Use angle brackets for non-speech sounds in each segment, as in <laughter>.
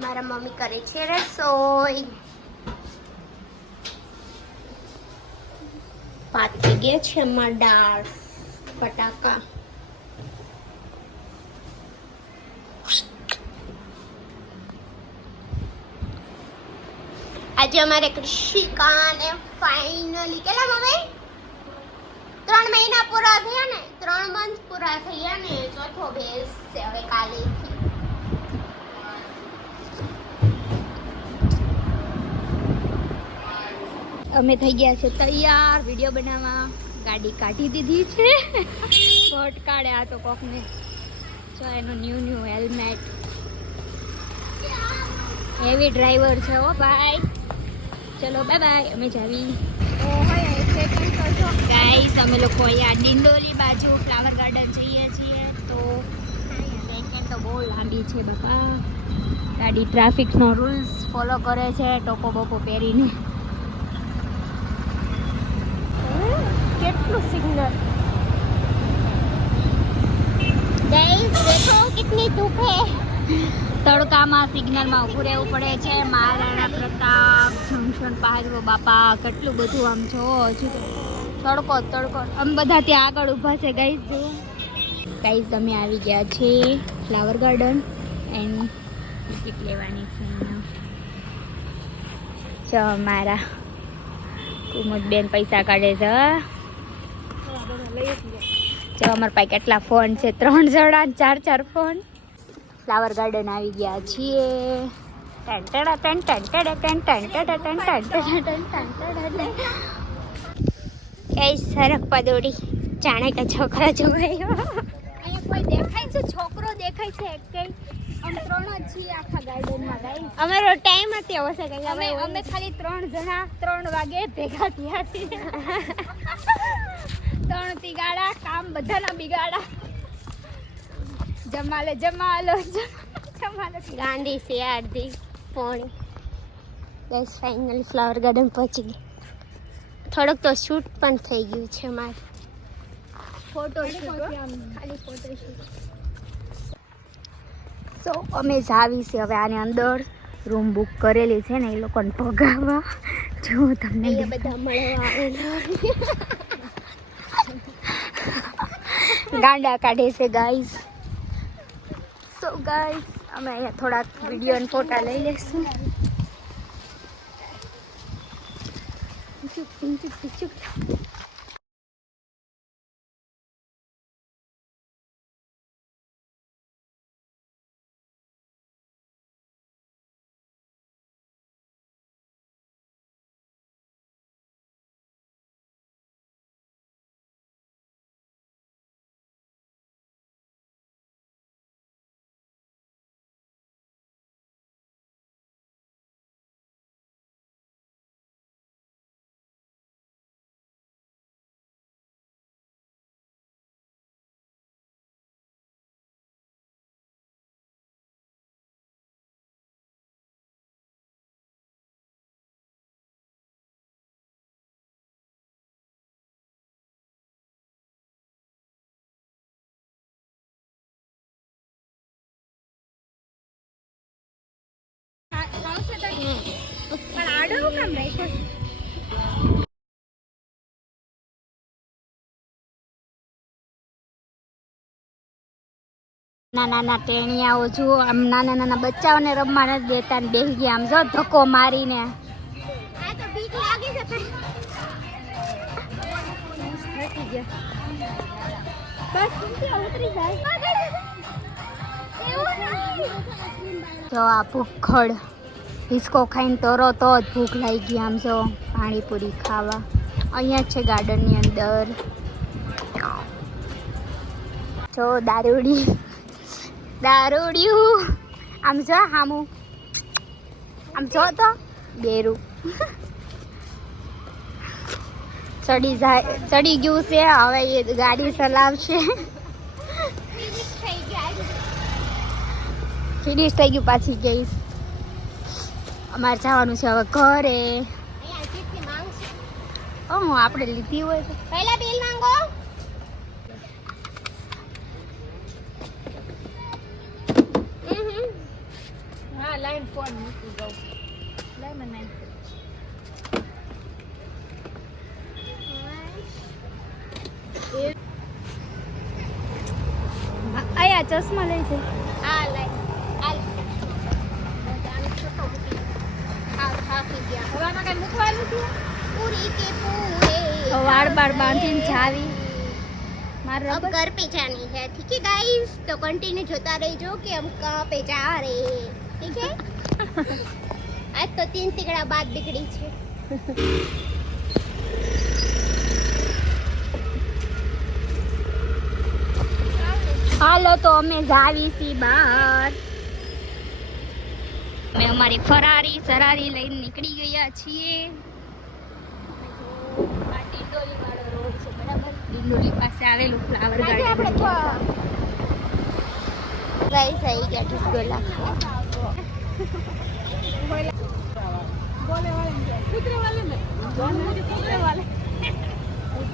મારા મમ્મી કરે છે રસોઈ. પાકી ગયા છે એમાં દાળ, બટાકા. આજે અમારે કૃષિકાને ફાઇનલી કેટલા મમ્મી? ત્રણ મહિના પૂરા થયા ને? ત્રણ મંથ પૂરા થયા ને, ચોથો બેસ હવે કાલેથી અમે થઈ ગયા છે તૈયાર. વીડિયો બનાવવા ગાડી કાઢી દીધી છે. ભટ કાઢ્યા તો કોકને. જો એનું new new helmet. Heavy driver છે ઓ ભાઈ. ચલો બાય બાય અમે જાવી. ગાઈસ અમે લોકો અહીંયા ડિંડોલી બાજુ ફ્લાવર ગાર્ડન જઈએ છીએ. તો સેકન્ડ તો બહુ લાંબી છે બાપા. ગાડી ટ્રાફિકનો રૂલ્સ ફોલો કરે છે, ટોકો બોકો પહેરીને. કેટલું સિગ્નલ ગાઈસ દેખો કેટલી ધૂપ હે તડકામાં સિગ્નલમાં ઊભું રહેવું પડે છે. મહારાણા પ્રતાપ જંકશન પાહરવો બાપા, કેટલું બધું આમ જો, હજુ તડકો તડકો. આમ બધા ત્યાં આગળ ઊભા છે ગાઈસ જો ગાઈસ અમે આવી ગયા છીએ ફ્લાવર ગાર્ડન એન્ડ ટિકિટ લેવાની છે. જો મારા કુમુદબેન પૈસા કાઢે છે. જો અમારા પાસે કેટલા ફોન છે ત્રણ જણા ચાર ચાર ફોન ફ્લાવર ગાર્ડન આવી ગયા છીએ ટન ટડા ટન ટન ટડા ટન ટન ટડા ટન ટન ટડા ટન ટન ટડા ટન. એ સરક પદોડી જાણે કે છોકરા જોવાયો અહીંયા કોઈ દેખાય છે છોકરો દેખાય છે એક કઈ અમે ત્રણ જ છીએ આખા ગાર્ડનમાં ગાઈસ અમારો ટાઈમ જ એવો છે કે અમે અમે ખાલી ત્રણ જણા ત્રણ વાગે ભેગા થયા છીએ ત્રણ તિગાડા કામ બધાના બિગાડા. જમાલે જમાલો જમાલો. ગાંધી છે અડધી પોણી. બસ ફાઇનલી ફ્લાવર ગાર્ડન પહોંચી ગઈ. થોડોક તો શૂટ પણ થઈ ગયું છે મારે. ફોટો ખાલી ફોટો સો અમે જાવી છે હવે આની અંદર. રૂમ બુક કરેલી છે ને એ લોકોને ભગાવવા. જો તમને બધા મળવા ગાંડા કાઢે છે ગાઈસ સો ગાઈસ અમે અહીંયા થોડાક વીડિયો અને ફોટા લઈ લેશું પણ નાના નાના ટેણિયાઓ જુઓ, આમ નાના નાના બચ્ચાઓને રમવા નથી દેતા ને બેસી ગયા. આમ જો ધક્કો મારીને. જો આ ભૂખડ હિસકો ખાઈને તરો તો જ ભૂખ લાગી ગઈ. આમ જો પાણીપુરી ખાવા. અહીંયા છે ગાર્ડનની અંદર. જો દારૂડી. દારૂડિયું. આમ જો હામું. આમ જો તો બેરું. ચડી જાય ચડી ગયું છે હવે એ ગાડી ચલાવશે. ફિનિશ થઈ ગયું પાછી ગઈશ. અમારે જવાનું છે હવે ઘરે. હું ઓ આપણે લીધી હોય પહેલા બિલ માંગો. કઈ મૂકવાનું છે પૂરી કે પૂરે વાળ બાળ બાંધીને જાવી મારે अब घर पे जानी है ठीक है गाइस तो कंटिन्यू જોતા રહેજો કે हम कहाँ पे जा रहे हैं ठीक है आज तो तीन तिगड़ा बात बिगड़ी છે <laughs> <laughs> હાલો તો અમે જાવીશી બહાર. અમે અમારી ફરારી સરારી લઈને નીકળી ગયા છીએ. ડિંડોલી પાસે આવેલું ફ્લાવર ગાર્ડન ગાઈસ આવી ગયા ડિસ્કોલા બોલે વાલે કૂતરે વાલે ને. કૂતરે વાલે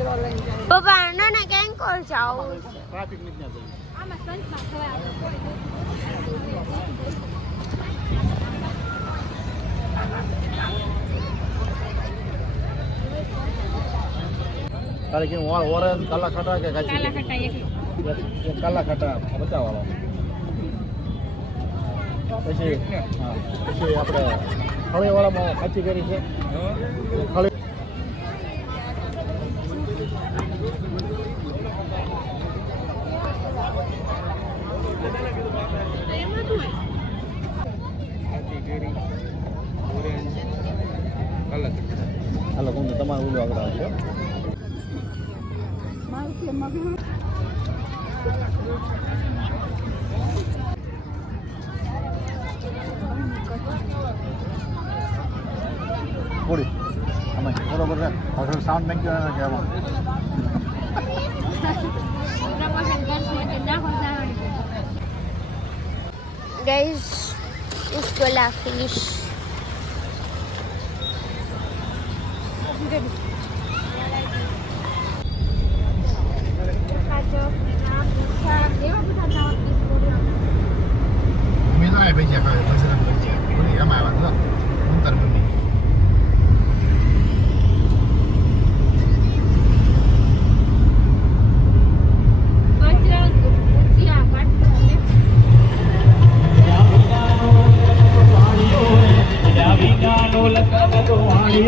પપ્પા ના ના કેમ કોલ જાઓ ટ્રાફિક નથી ત્યાં આમાં સંતમાં ખવાય તારે કેમ ઓરેન્જ કાલા ખટા કે કાચી કાલા ખટા એક- કાલા ખટા બચાવવાળો પછી હા પછી આપણે ખળીવાળામાં કાચી કરી છે. પૂરી અમે બરોબર છે હોટલ સાઉન્ડ બેંક કે એમાં પ્રમોશન કરશે એટલે નાખો સાવણી गाइस इसको ला फिनिश